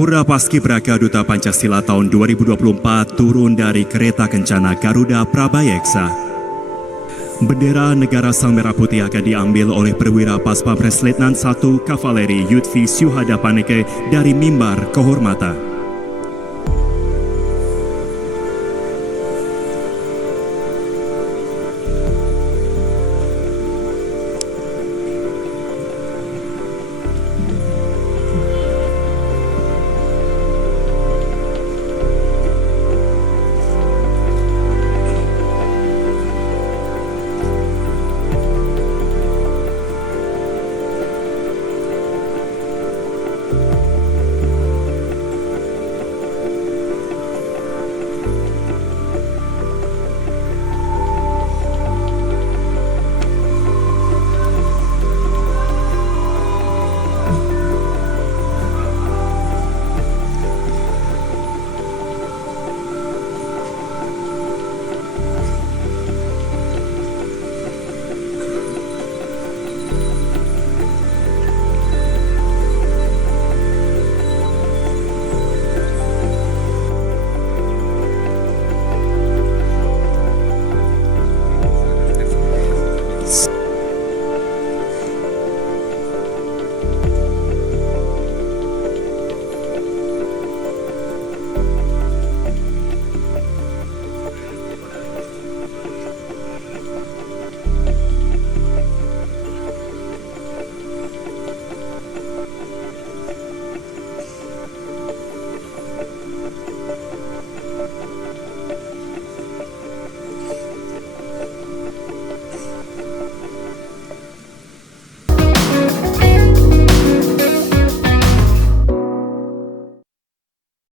Pura Paskibraka Duta Pancasila tahun 2024 turun dari kereta kencana Garuda Prabayeksa. Bendera negara Sang Merah Putih akan diambil oleh perwira Paspamres Letnan 1 Kavaleri Yudvi Syuhada Paneke dari mimbar kehormatan.